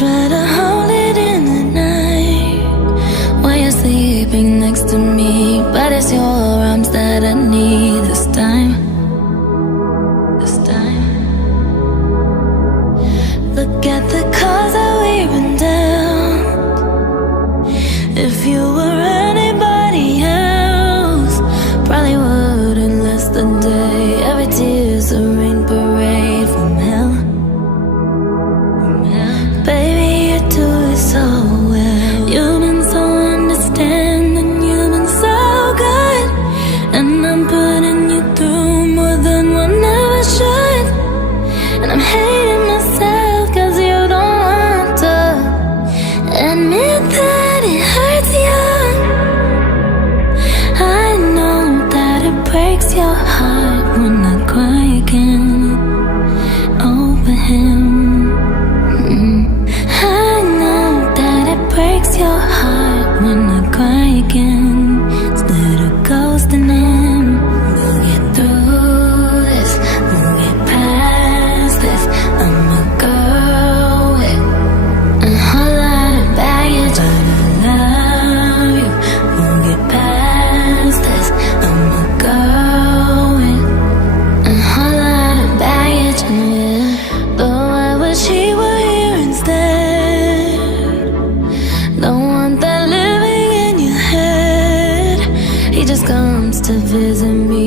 try to him. To visit me